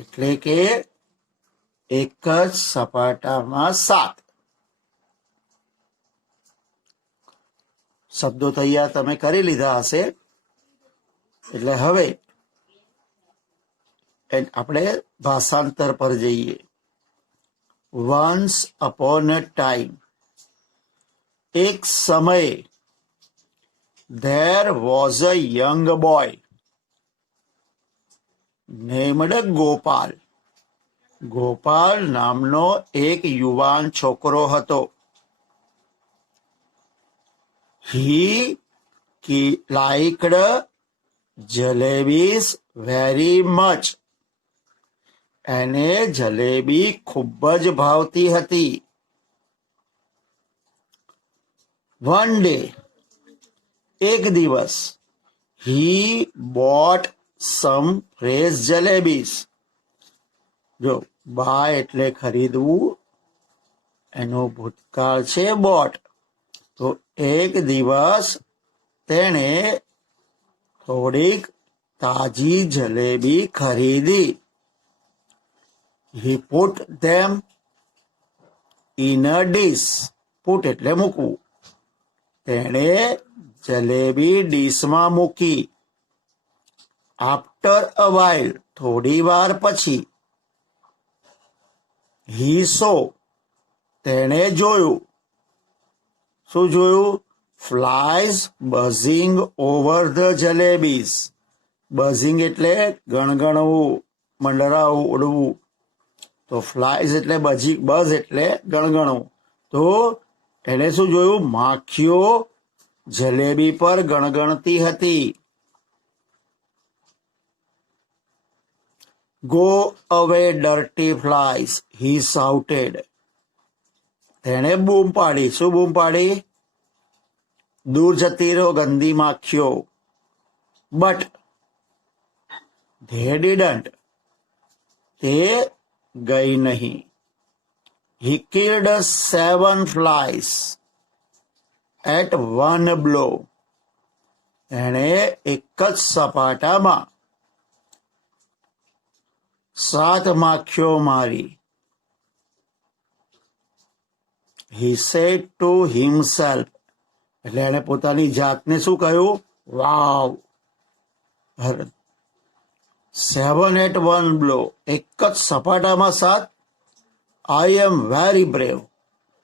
એટલે કે એક જ સપાટામાં 7 શબ્દો તૈયાર તમે કરી લીધા હશે. એટલે હવે આપણે ભાષાંતર પર જઈએ. વન્સ અપોન અ ટાઈમ, એક સમયે, there was a young boy named Gopal. Gopal નામનો એક યુવાન છોકરો હતો. he liked jalebies very much. એને જલેબી ખૂબ જ ભાવતી હતી. વન ડે, એક દિવસ, he bought some fresh jalebies. જો બાય એટલે ખરીદવું, એનો ભૂતકાળ છે બોટ. તો એક દિવસ તેણે થોડીક તાજી જલેબી ખરીદી. he put them in a dish. put એટલે મૂકવું. તેણે જલેબી ડીશમાં મૂકી. આફ્ટર અ વાઇલ, થોડી વાર પછી, he saw, તેણે જોયું. શું જોયું? Flies buzzing over the jalebis. Buzzing એટલે ગણગણવું, મંડરાવું, ઉડવું. તો ફ્લાઇઝ એટલે બઝ એટલે ગણગણવું. તો એને શું જોયું? માખીઓ જલેબી પર ગણગણતી હતી. ગો અવે ડર્ટી ફ્લાઇઝ, he shouted. તેણે બૂમ પાડી. શું બૂમ પાડી? દૂર જતી રહો ગંદી માખીઓ. But they didn't. તે ગઈ નહીં. he killed 7 flies at one blow. એણે એક જ સપાટામાં 7 માખીઓ મારી. he said to himself. એટલે એણે પોતાની જાતને શું કહ્યું? વાવ, 7 at one blow. એક જ સપાટામાં 7. I am very brave.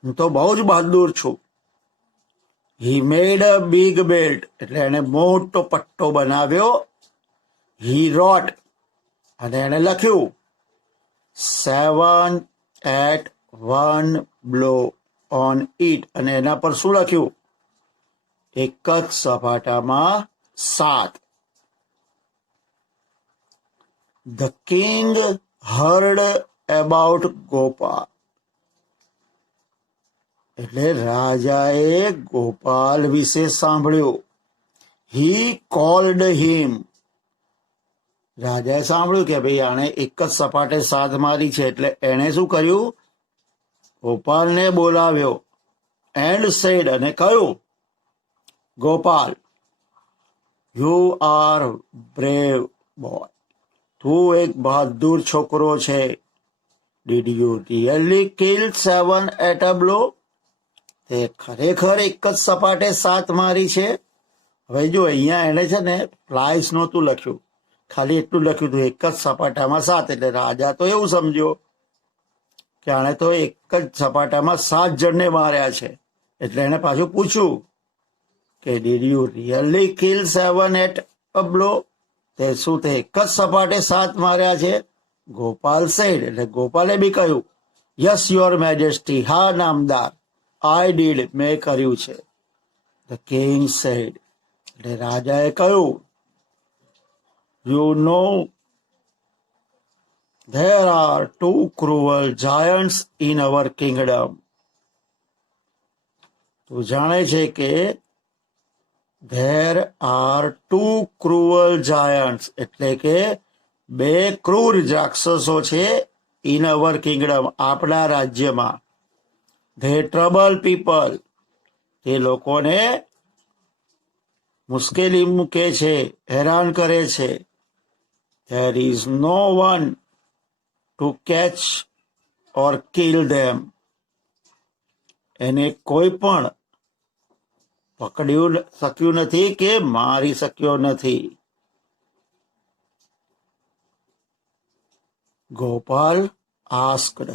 હું તો બહુ જ બહાદુર છું. he made a big belt. એટલે એણે મોટો પટ્ટો બનાવ્યો. he wrote. અને એણે લખ્યું 7 at one blow on it. અને એના પર શું લખ્યું? એક જ સપાટામાં 7. The king heard about Gopal. એટલે રાજાએ ગોપાલ વિશે સાંભળ્યું. he called him. રાજાએ સાંભળ્યું કે ભાઈ આણે એક જ સપાટે 7 મારી છે. એટલે એણે શું કર્યું? ગોપાલને બોલાવ્યો. એન્ડ સેડ, અને કહ્યું, Gopal, you are brave boy. તું એક બહાદુર છોકરો છે. Did you really kill 7 at a blow? તે ખરેખર એક જ સપાટે 7 મારી છે? હવે જો અહીંયા એને છે ને ફ્લાઇસ નહોતું લખ્યું, ખાલી એટલું લખ્યું હતું એક જ સપાટામાં 7. એટલે રાજા તો એવું સમજ્યો કે આણે તો એક જ સપાટામાં 7 જણને માર્યા છે. એટલે એને પાછું પૂછ્યું કે did you really kill 7 at a blow? તે શું તે એક જ સપાટે 7 માર્યા છે? ગોપાલ સેડ. એટલે ગોપાલે બી કહ્યું, યસ યોર મેજેસ્ટી. હા નામદાર, આઈ ડીડ, મેં કર્યું છે. The king said. એટલે રાજાએ કહ્યું, you know there are 2 cruel giants in our kingdom. તું જાણે છે કે there are 2 cruel giants, એટલે કે 2 ક્રૂર રાક્ષસો છે in our kingdom, આપણા રાજ્યમાં. they trouble people. તે લોકોને મુશ્કેલી મૂકે છે, હેરાન કરે છે. there is no one to catch or kill them. એને કોઈ પણ પકડ્યું શક્યું નથી કે મારી શક્યો નથી. ગોપાલ asked,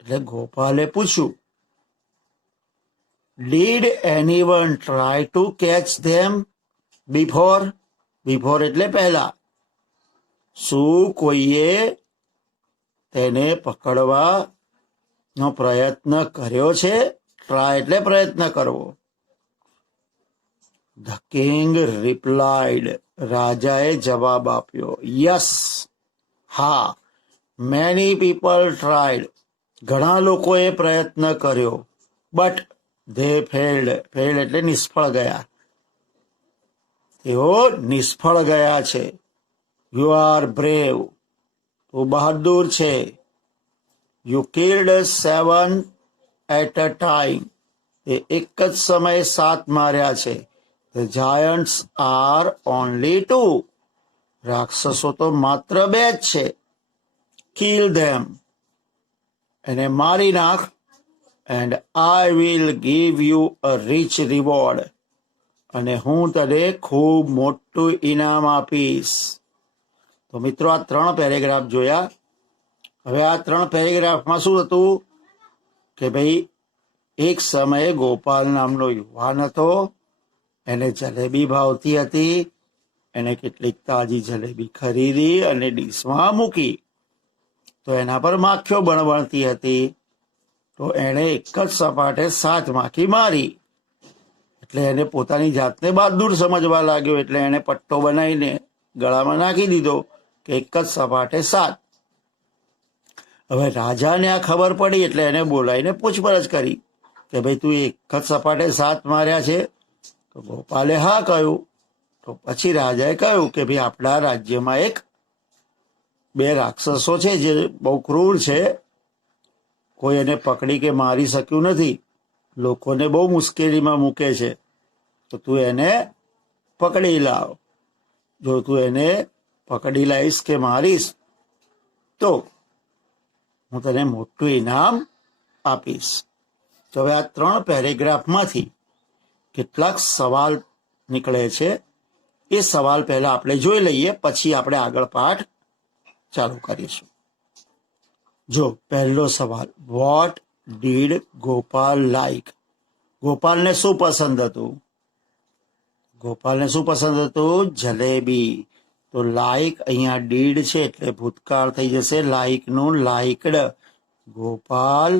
એટલે ગોપાલે પૂછ્યું. Did anyone try to catch them before? Before એટલે પહેલા. શું કોઈએ તેને પકડવાનો પ્રયત્ન કર્યો છે? ટ્રાય એટલે પ્રયત્ન કરવો. The king replied, રાજાએ જવાબ આપ્યો. યસ, હા. Many people tried, ઘણા લોકોએ પ્રયત્ન કર્યો. But they failed. Failed એટલે નિષ્ફળ ગયા. તેઓ નિષ્ફળ ગયા છે. You are brave. તું બહાદુર છે. You killed 7 at a time. એ એક જ સમયે 7 માર્યા છે. The giants are only 2. રાક્ષસો તો માત્ર 2 જ છે. Kill them. એને મારી નાખ. And I will give you a rich reward. અને હું તને ખૂબ મોટું ઇનામ આપીશ. તો મિત્રો આ 3 પેરેગ્રાફ જોયા. હવે આ 3 પેરેગ્રાફમાં શું હતું કે ભાઈ એક સમયે ગોપાલ નામનો યુવાન હતો. એને જલેબી ભાવતી હતી. એને કેટલીક તાજી જલેબી ખરીદી અને ડીશમાં મૂકી. તો એના પર માખીઓ બણબણતી હતી. તો એણે એક જ સપાટે 7 માખી મારી. એટલે એને પોતાની જાતને બહાદુર સમજવા લાગ્યો. એટલે એને પટ્ટો બનાવીને ગળામાં નાખી દીધો કે એક જ સપાટે 7. હવે રાજાને આ ખબર પડી એટલે એને બોલાવીને પૂછપરછ કરી કે ભાઈ તું એક જ સપાટે 7 માર્યા છે? તો ગોપાલે હા કહ્યું. તો પછી રાજાએ કહ્યું કે ભાઈ આપણા રાજ્યમાં 2 રાક્ષસો છે જે બહુ ક્રૂર છે. કોઈ એને પકડી કે મારી શક્યું નથી. લોકોને બહુ મુશ્કેલીમાં મૂકે છે. તો તું એને પકડી લાવ. જો તું એને પકડી લાવીશ કે મારીશ તો હું તને મોટું ઇનામ આપીશ. તો હવે આ 3 પેરેગ્રાફમાંથી કેટલાક સવાલ નીકળે છે. એ સવાલ પહેલા આપણે જોઈ લઈએ, પછી આપણે આગળ પાઠ ચાલુ કરીશું. જો પહેલો સવાલ, વોટ ડીડ ગોપાલ લાઈક? ગોપાલને શું પસંદ હતું? ગોપાલને શું પસંદ હતું? જલેબી. તો લાઈક અહીંયા ડીડ છે એટલે ભૂતકાળ થઈ જશે. લાઈકનું liked. Gopal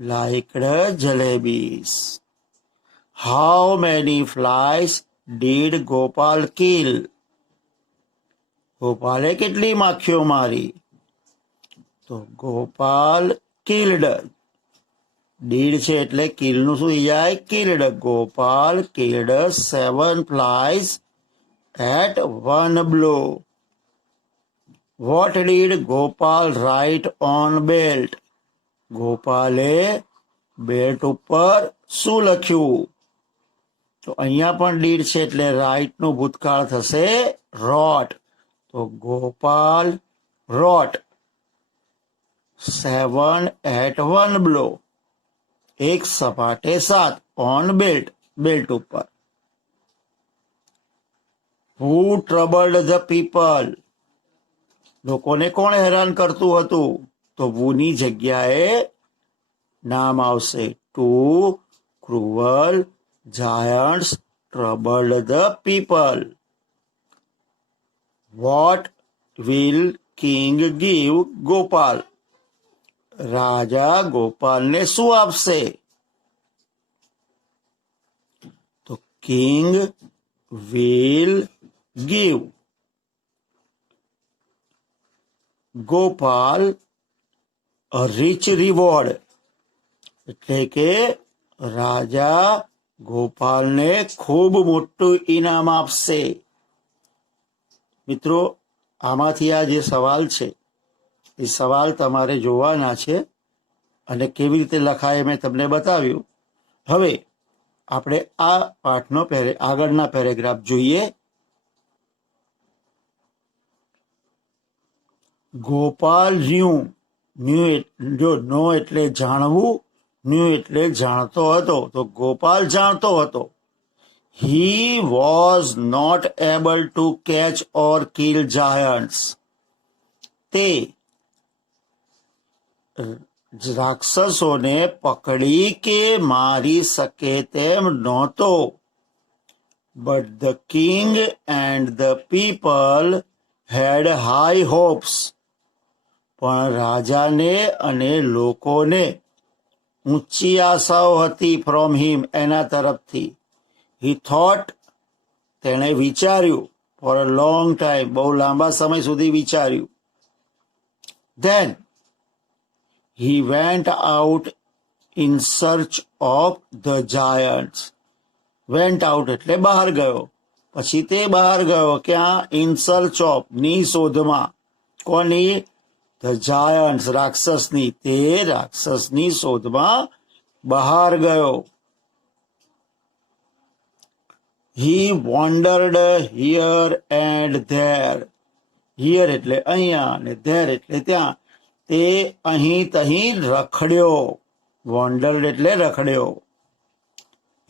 liked jalebis. How many flies did Gopal kill? ગોપાલે કેટલી માખીઓ મારી? તો ગોપાલ કિલ્ડ. ડીડ છે એટલે કિલનું શું થઈ જાય? Killed. Gopal killed 7 flies at 1 blow. What did Gopal write on belt? ગોપાલે બેલ્ટ ઉપર શું લખ્યું? તો અહીંયા પણ ડીડ છે એટલે રાઇટ નું ભૂતકાળ થશે રોટ. તો ગોપાલ રોટ 7 at 1 blow. એક સપાટે 7 on belt. બેલ્ટ ઉપર. Who troubled the people? લોકોને કોણ હેરાન કરતું હતું? તો whoની જગ્યાએ નામ આવશે. 2 cruel giants troubled the people. What will king give Gopal? રાજા ગોપાલને શું આપશે? તો king will give Gopal a rich reward. એટલે કે રાજા ગોપાલને ખૂબ મોટું ઇનામ આપશે. મિત્રો આમાંથી આ જે સવાલ છે એ સવાલ તમારે જોવાના છે અને કેવી રીતે લખાય મેં તમને બતાવ્યું. હવે આપણે આ પાઠનો આગળના પેરેગ્રાફ જોઈએ. ગોપાલ knew જો નો એટલે જાણવું, ન્યૂ એટલે જાણતો હતો, તો ગોપાલ જાણતો હતો. He was not able to catch or kill giants. તે રાક્ષસોને પકડી કે મારી શકે તેમ નહોતો. But the king and the people had high hopes. પણ રાજાને અને લોકોને ઊંચી આશાઓ હતી ફ્રોમ હિમ, એના તરફથી. He thought, તેણે વિચાર્યું, ફોર અ લોંગ ટાઈમ, બહુ લાંબા સમય સુધી વિચાર્યું. Then he went out in search of the giants. Went out એટલે બહાર ગયો. પછી તે બહાર ગયો ક્યાં? In search of, ની શોધમાં. કોની? The giants, રાક્ષસની. તે રાક્ષસની શોધમાં બહાર ગયો. He wandered here and there. Here એટલે અહીંયા અને there એટલે ત્યાં. તે અહીં તહીં રખડ્યો. Wandered એટલે રખડ્યો.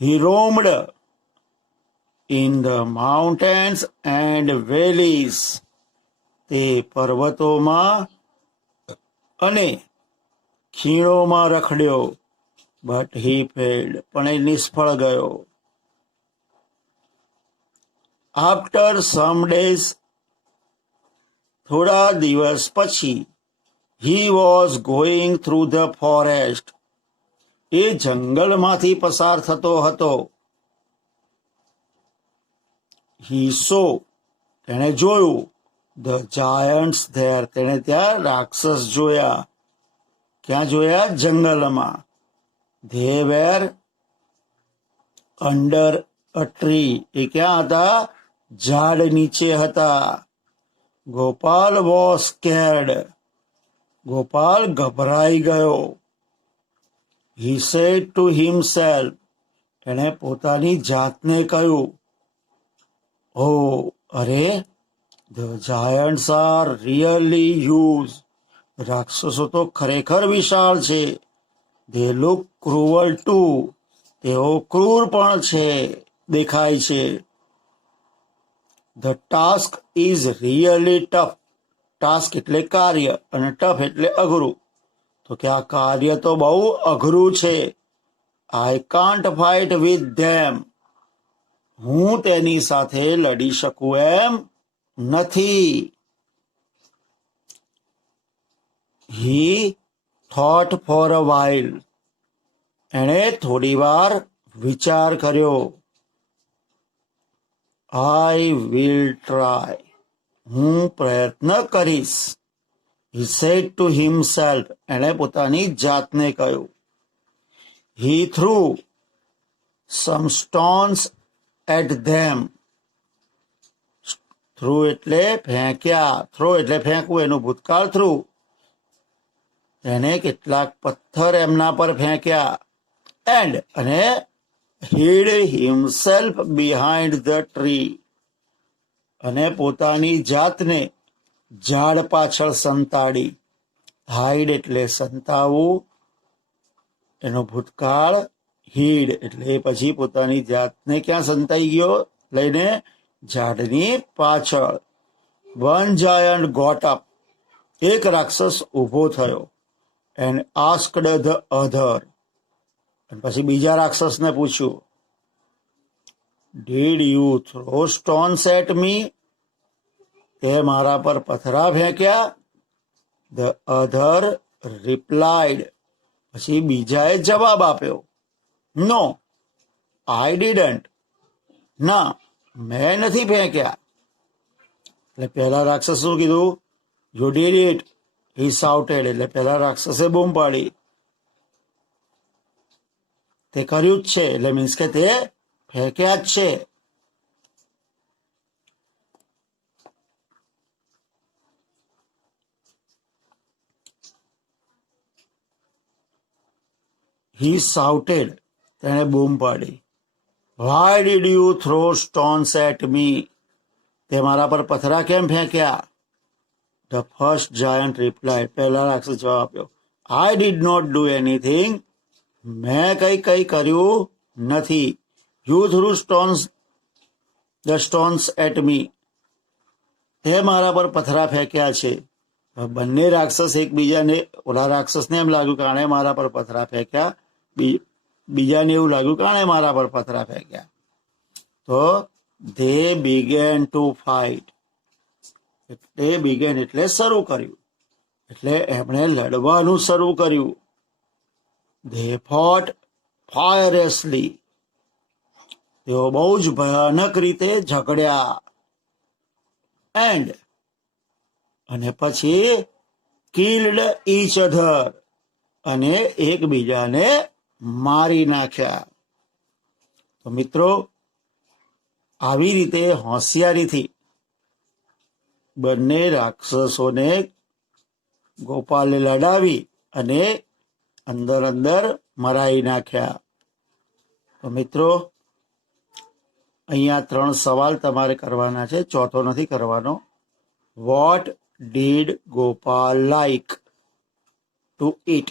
He roamed in the mountains and valleys. તે પર્વતોમાં અને ખીણોમાં રખડ્યો. But he failed. પણ એ નિષ્ફળ ગયો. After some days, થોડા દિવસ પછી, he was going through the forest. એ જંગલમાંથી પસાર થતો હતો. He saw, તેણે જોયું, the giants there. તેણે ત્યાં રાક્ષસ જોયા. ક્યાં જોયા? જંગલમાં. They were under a tree. એ ક્યાં હતા? ઝાડ નીચે હતા. Gopal was scared. ગોપાલ ગભરાઈ ગયો. He said to himself, એણે પોતાની જાતને કહ્યું, oh, અરે, the giants are really huge. રાક્ષસો તો ખરેખર વિશાળ છે. They look cruel too. તેઓ ક્રૂર પણ છે, દેખાય છે. The task is really tough. Task એટલે કાર્ય અને ટફ એટલે અઘરું. તો કે આ કાર્ય તો બહુ અઘરું છે. I can't fight with them. હું તેની સાથે લડી શકું એમ નથી. He thought for a while. એણે થોડી વાર વિચાર કર્યો. I will try. હું પ્રયત્ન કરીશ. He said to himself. એણે પોતાની જાતને કહ્યું. He threw some stones at them. Through એટલે ફેંક્યા. થ્રો એટલે ફેંકવું, એનું ભૂતકાળ થ્રુ. એને કેટલાક પથ્થર એમના પર ફેંક્યા. એન્ડ અને hid himself behind the tree. અને પોતાની જાતને ઝાડ પાછળ સંતાડી. હાઈડ એટલે સંતાવવું, એનો ભૂતકાળ. હીડ એટલે પછી પોતાની જાતને ક્યાં સંતાઈ ગયો? લઈને ઝાડની પાછળ. One giant got up. એક રાક્ષસ ઊભો થયો. And asked the other. અને પછી બીજા રાક્ષસને પૂછ્યું, Did you throw stones at me? તે મારા પર પથરા ફેંક્યા? The other replied. પછી બીજાએ જવાબ આપ્યો, No, I didn't. ના, મેં નથી ફેંક્યા. એટલે પહેલા રાક્ષસ શું કીધું? You did it. He shouted. એટલે પહેલા રાક્ષસે બૂમ પાડી. તે કર્યું જ છે, એટલે મીન્સ કે તે ફેંક્યા જ છે. He shouted. તેણે બૂમ પાડી. Why did you throw stones at me? તે મારા પર પથરા કેમ ફેંક્યા? ધ ફર્સ્ટ જાયન્ટ રિપ્લાઇડ, પહેલા રાક્ષસ જવાબ આપ્યો, I did not do anything, મેં કઈ કર્યું નથી. You threw the stones at me, તે મારા પર પથરા ફેંક્યા છે. બંને રાક્ષસ એકબીજાને, ઓલા રાક્ષસને એમ લાગ્યું કે આણે મારા પર પથરા ફેંક્યા, બીજાને એવું લાગ્યું કે આણે મારા પર પથરા ફેંક્યા. તો ધે બિગેન ટુ ફાઇટ, એટલે બિગેન એટલે શરૂ કર્યું, એટલે એમણે લડવાનું શરૂ કર્યું. ધે ફોટ ફાયરસલી, તેઓ બહુ જ ભયાનક રીતે ઝઘડ્યા. એન્ડ, અને પછી કિલ્ડ ઈચ અધર, અને એકબીજાને મારી નાખ્યા. તો મિત્રો, આવી રીતે હોશિયારીથી બંને રાક્ષસોને ગોપાલે લડાવી અને અંદર અંદર મરાઈ નાખ્યા. તો મિત્રો, અહીંયા 3 સવાલ તમારે કરવાના છે, ચોથો નથી કરવાનો. What did Gopal like to eat,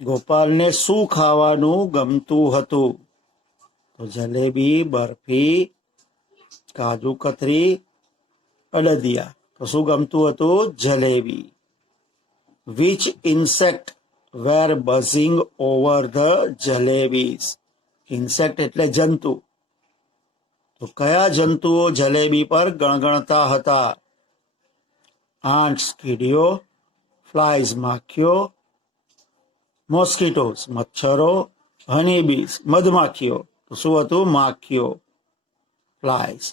ગોપાલને શું ખાવાનું ગમતું હતું? તો જલેબી, બરફી, કાજુ કતરી, અડદિયા. તો શું ગમતું હતું? Jalebi. Which insect were buzzing over the jalebis, insect એટલે જંતુ. તો કયા જંતુઓ જલેબી પર ગણગણતા હતા? આંટ્સ કીડીઓ, ફ્લાઇઝ માખીઓ, મોસ્કીટોઝ મચ્છરો, હનીબીઝ મધમાખીઓ. તો શું હતું? માખીઓ, ફ્લાઇઝ.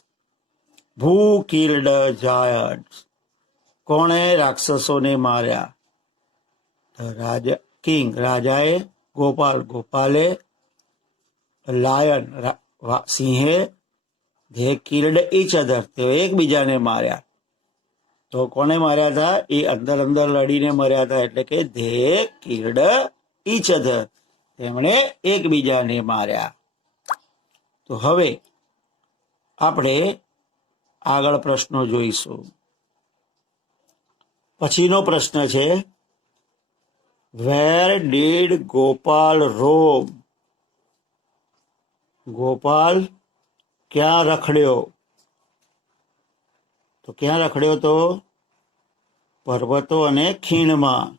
હુ કિલ્ડ જાયન્ટ્સ, કોણે રાક્ષસોને માર્યા? રાજા, કિંગ રાજાએ, ગોપાલ ગોપાલે, લાયન સિંહે, ધે કિલ્ડ ઈચ અધર, તેઓ એકબીજાને માર્યા. તો કોને માર્યા હતા? એ અંદર અંદર લડીને મર્યા હતા, એટલે કે ધે કિલ્ડ ઈચ અધર, તેમણે એકબીજાને માર્યા. તો હવે આપણે આગળ પ્રશ્નો જોઈશું. પછીનો પ્રશ્ન છે, વેર ડીડ ગોપાલ રોમ, ગોપાલ ક્યાં રખડ્યો? તો ક્યાં રખડ્યો? તો પર્વતો અને ખીણમાં.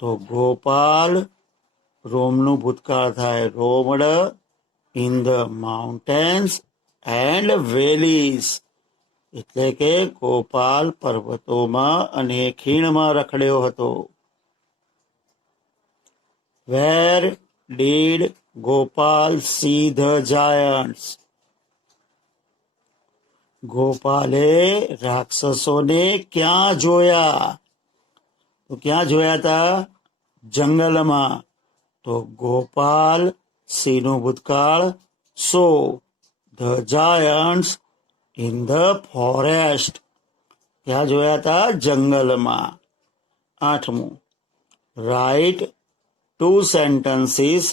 તો ગોપાલ, રોમનું ભૂતકાળ થાય roamed, in the mountains and valleys, એટલે કે ગોપાલ પર્વતોમાં અને ખીણમાં રખડ્યો હતો. Where did Gopal see the giants, ગોપાલે રાક્ષસોને ક્યાં જોયા? તો ક્યાં જોયા હતા? જંગલમાં. તો ગોપાલ, સીનું ભૂતકાળ saw, the giants in the forest, ક્યાં જોયા હતા? જંગલમાં. 8મું, રાઇટ 2 sentences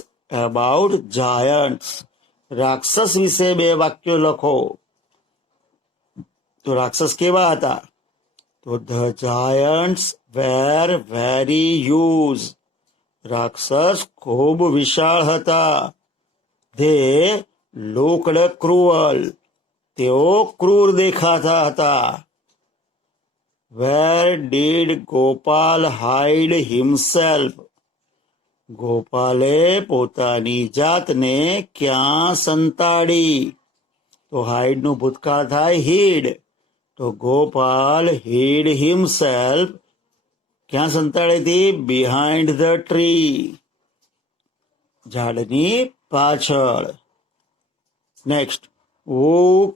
about giants, રાક્ષસ વિશે 2 વાક્યો લખો. તો રાક્ષસ કેવા હતા? તો the Giants wear very huge, રાક્ષસ ખૂબ વિશાળ હતા. ધે લુક્ડ ક્રુઅલ, તેઓ ક્રૂર દેખાતા હતા. Where did Gopal hide himself, ગોપાલે પોતાની જાતને ક્યાં સંતાડી? તો હાઇડનું ભૂતકાળ થાય હીડ. તો ગોપાલ હીડ હિમસેલ્ફ, ક્યાં સંતાડી હતી? બિહાઇન્ડ ધ ટ્રી, ઝાડની પાછળ. Next, who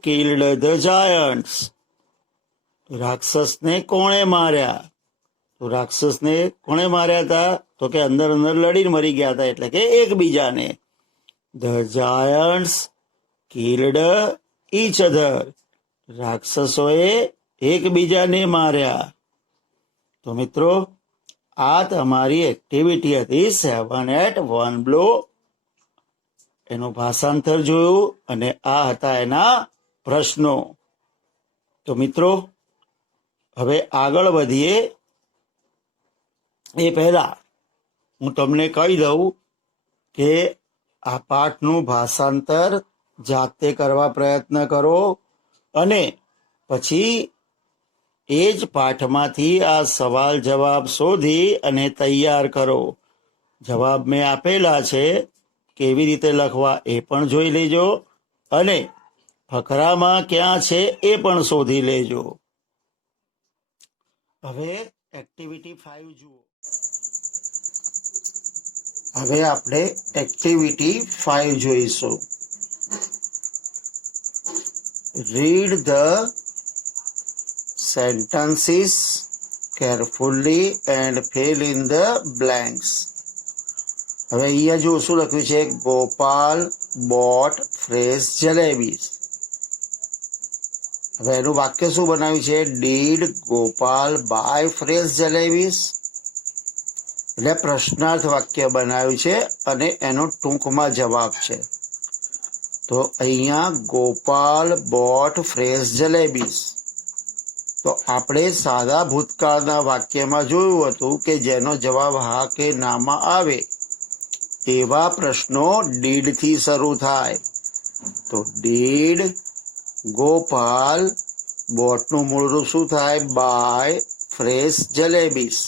killed the giants, રાક્ષસને કોણે માર્યા? તો રાક્ષસને કોણે માર્યા હતા? તો કે અંદર અંદર લડીને મરી ગયા હતા, એટલે કે એકબીજાને. The giants killed each other, રાક્ષસોએ એકબીજાને માર્યા. તો મિત્રો, આ તમારી એક્ટિવિટી હતી 7 at 1 બ્લો. એનું ભાષાંતર જોયું અને આ હતા એના પ્રશ્નો. તો મિત્રો, હવે આગળ વધીએ એ પહેલા હું તમને કહી દઉં કે આ પાઠનું ભાષાંતર જાતે કરવા પ્રયત્ન કરો અને પછી એ જ પાઠમાંથી આ સવાલ જવાબ શોધી અને તૈયાર કરો. જવાબ મેં આપેલા છે, કેવી રીતે લખવા એ પણ જોઈ લેજો અને ફકરામાં ક્યાં છે એ પણ શોધી લેજો. હવે એક્ટિવિટી 5 જુઓ. હવે આપણે એક્ટિવિટી 5 જોઈશું. Read the sentences carefully and fill in the blanks. હવે અહીંયા જો શું લખ્યું છે, ગોપાલ બોટ ફ્રેશ જલેબીસ. હવે એનું વાક્ય શું બનાવ્યું છે, did Gopal buy fresh jalebis. એટલે પ્રશ્નાર્થ વાક્ય બનાવ્યું છે અને એનો ટૂંકમાં જવાબ છે. તો અહીંયા ગોપાલ બોટ ફ્રેશ જલેબીસ. તો આપણે સાદા ભૂતકાળના વાક્યમાં જોયું હતું કે જેનો જવાબ હા કે નામાં આવે એવા પ્રશ્નો ડીડથી શરૂ થાય. તો ડીડ ગોપાલ બોટનું મૂળ રૂપ શું થાય, બાય ફ્રેશ જલેબીસ.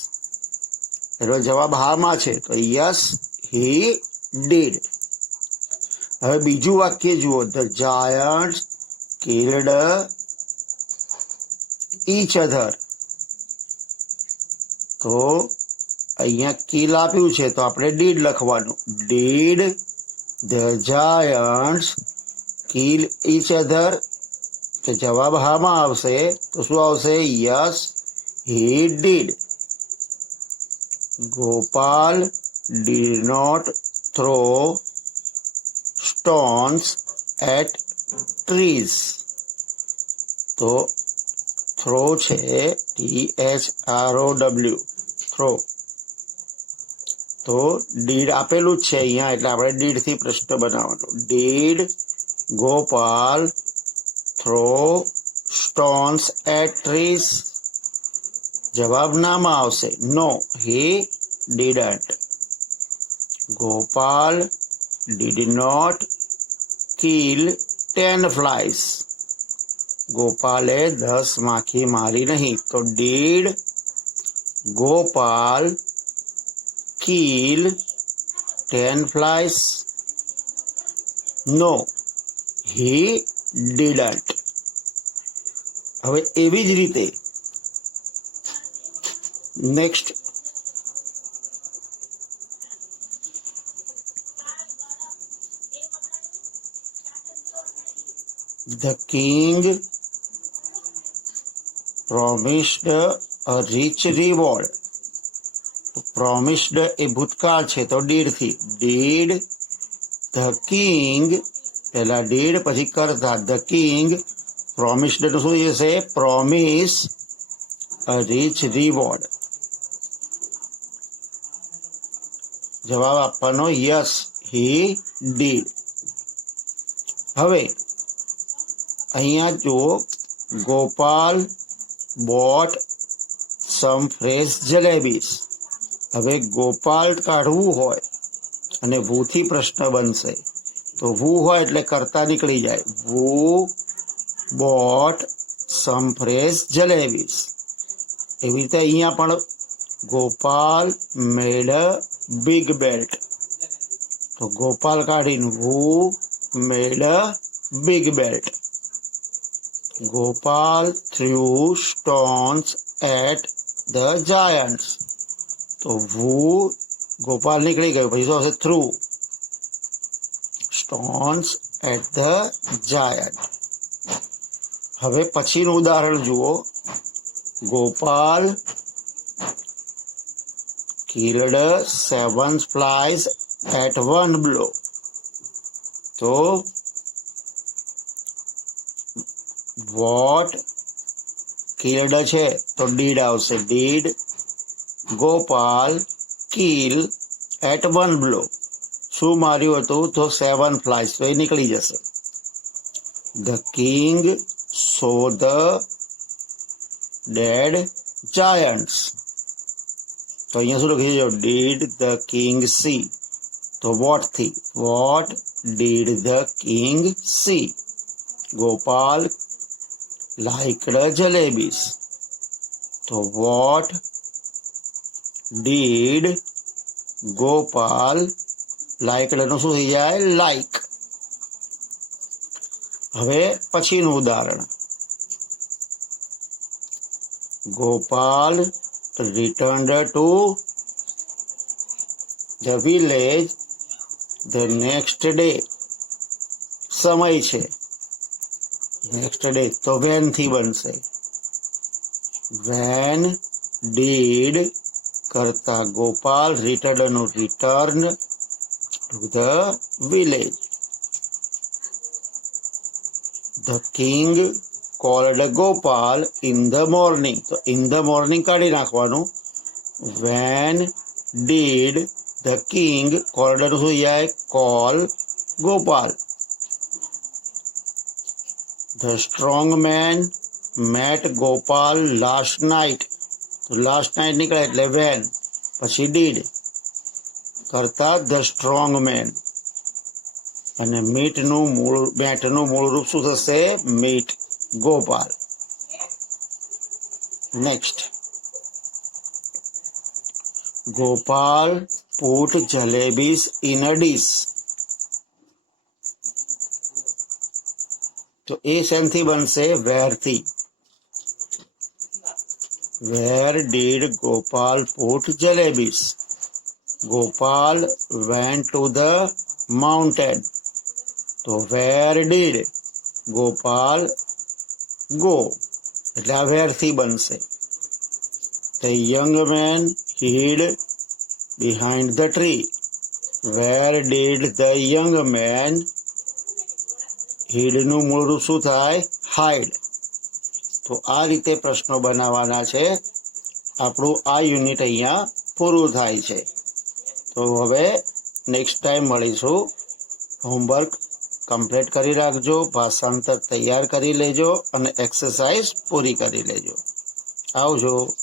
એનો જવાબ હામાં છે, તો યસ હી ડીડ. હવે બીજું વાક્ય જુઓ, the giants killed each other. તો અહીંયા કિલ આપ્યું છે તો આપણે ડીડ લખવાનું. Did the giants kill each other. કે જવાબ હામાં આવશે તો શું આવશે, yes he did. Gopal did not throw stones at trees. તો થ્રો છે THROW, થ્રો. તો ડીડ આપેલું જ છે અહીંયા, એટલે આપણે ડીડથી પ્રશ્ન બનાવવાનો. Did Gopal throw stones at trees. જવાબ નામાં આવશે, no he didn't. Gopal did not kill 10 flies. ગોપાલે 10 માખી મારી નહીં. તો did Gopal kill 10 flies? No he didn't. હવે એવી જ રીતે next The king promised a rich reward. promised એ ભૂતકાળ છે તો did થી. did the king, પહેલા did પછી કરતા. the king promised નું શું થશે, promise a rich reward. જવાબ આપવાનો યસ he did. હવે અહીંયા જુઓ, Gopal boat some fresh jalebis. હવે ગોપાલ કાઢવું હોય અને વૂથી પ્રશ્ન બનશે તો વુ હોય એટલે કરતા નીકળી જાય. Who bought some fresh jalebis. એવી રીતે અહીંયા પણ Gopal made a big belt. તો ગોપાલ કાઢીને who made a big belt. Gopal threw stones at the giants. તો વુ ગોપાલ નીકળી ગયું, પછી શું આવશે, threw stones at the giant. હવે પછીનું ઉદાહરણ જુઓ, Gopal killed 7 flies at one blow. તો વોટ killed છે તો did આવશે. did Gopal kill at one blow. શું માર્યું હતું તો 7 flies, તો એ નીકળી જશે. The king saw the dead giants. તો અહીંયા શું લખી છે? did the king see? તો what થી? what did the king see? Gopal liked jalebis. તો what did ગોપાલ liked નું શું થઈ જાય? like. હવે પછીનું ઉદાહરણ. Gopal returned to the village the next day. સમય છે next day, તો when થી બનશે. when did કરતા ગોપાલ returned નું return to the village. The king called Gopal in the morning. તો in the morning કાઢી નાખવાનું. when did the king called નું શું જાય? call Gopal. The strong man met Gopal last night. તો last night નીકળે એટલે when, પછી did કરતા the strong man. અને meet નું મૂળ રૂપ શું થશે? meet Gopal. Next. Gopal put jalebis in a dish. તો એ શેનથી બનશે? where થી. where did Gopal put jalebis? Gopal went to the mountain. તો where did Gopal go? એટલે આ where થી બનશે. The young man hid behind the tree. where did the young man hid નું મૂળ રૂપ શું થાય? hide. તો આ રીતે પ્રશ્નો બનાવવાના છે. આપણું આ યુનિટ અહીંયા પૂરું થાય છે. તો હવે નેક્સ્ટ ટાઈમ મળીશું. હોમવર્ક કમ્પ્લીટ કરી રાખજો, ભાષાંતર તૈયાર કરી લેજો અને એક્સરસાઇઝ પૂરી કરી લેજો. આવજો.